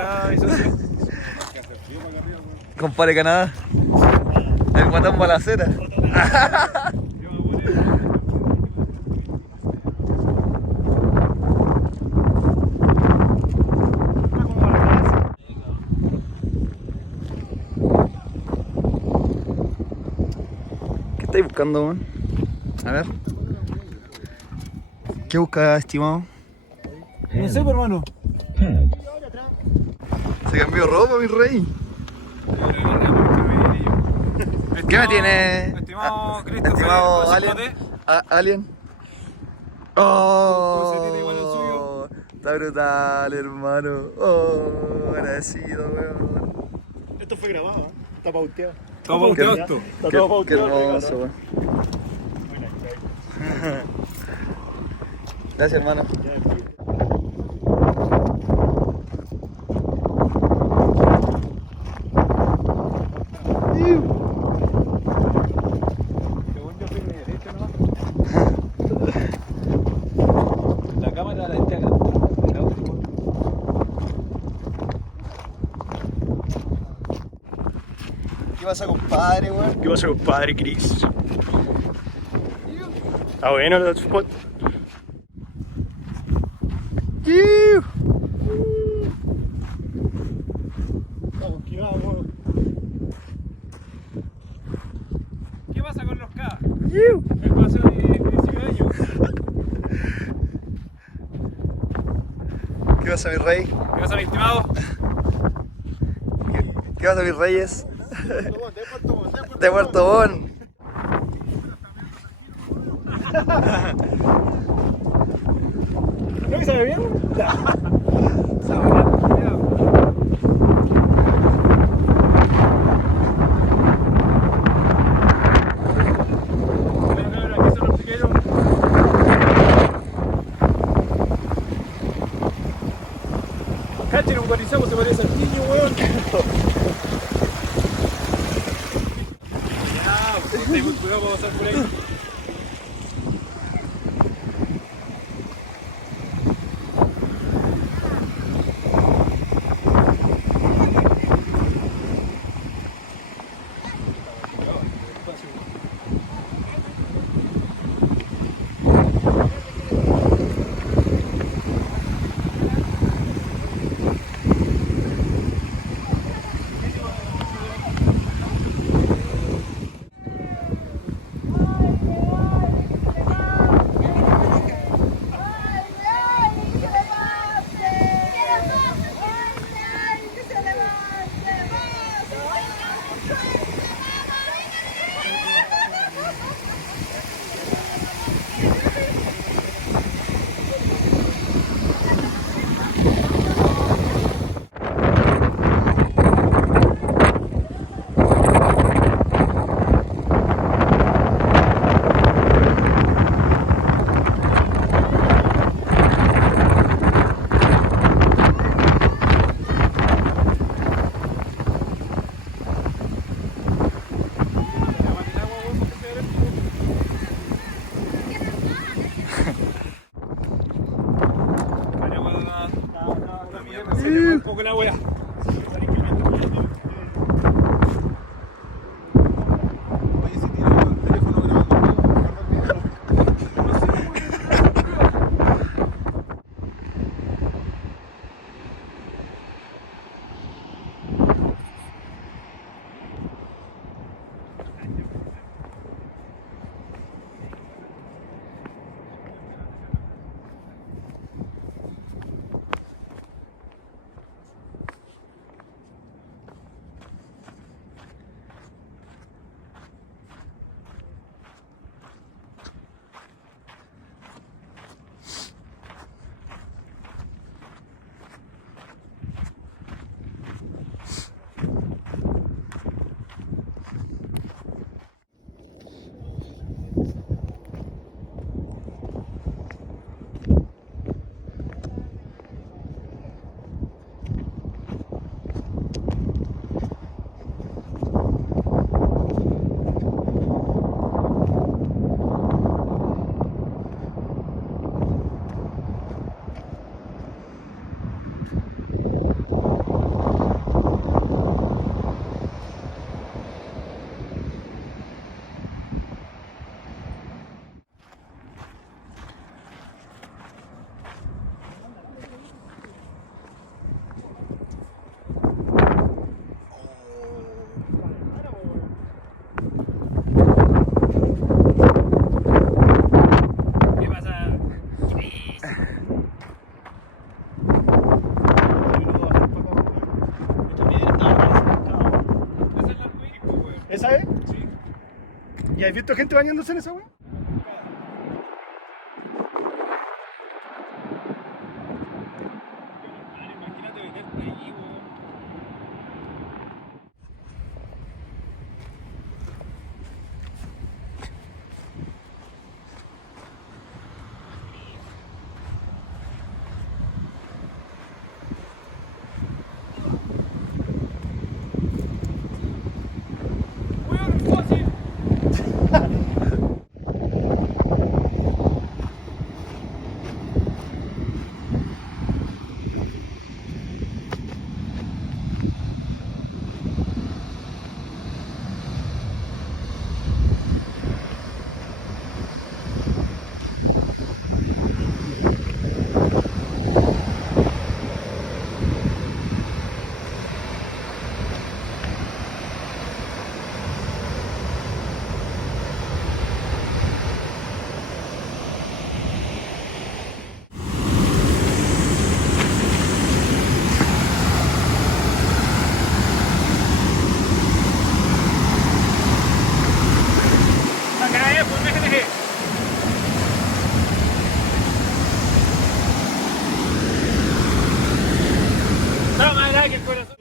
acá, mi socio? Compare Canadá. El guatón balacera. ¿Qué estáis buscando, man? A ver. ¿Qué busca, estimado? No sé, pues, hermano. Se cambió ropa, mi rey. ¿Qué me tiene? Estimado Christopher, Estimado 5D. Alien. Alien. ¿Cómo se tiene igual al Oh, suyo? está brutal, hermano. Oh, agradecido, weón. Esto fue grabado, ¿eh? Está pauteado. Todo pauteado esto. Está Qué, todo qué pauteado. hermoso, weón. Gracias, hermano. Según yo soy mi derecha nomás. La cámara la eché acá. ¿Qué pasa, compadre, weón? ¿Qué pasa, compadre Chris? Está bueno el spot. Vamos, que vamos. ¿Qué pasa con los K? El paseo de principio de año. ¿Qué pasa, mi rey? ¿Qué pasa, mi estimado? ¿Qué pasa, mis reyes? De Puerto Montt. ¿No me sabe bien? Cachen, un guarizamo se parece al niño, weón. Ten cuidado para pasar por ahí. Un poco la wea. Esa es la arcoíris, pues, weón. ¿Esa es? Sí. ¿Y has visto gente bañándose en esa weá? Imagínate meterte ahí, weón. Weón, fósil. Acá es, pues, métete. Toma, que el corazón.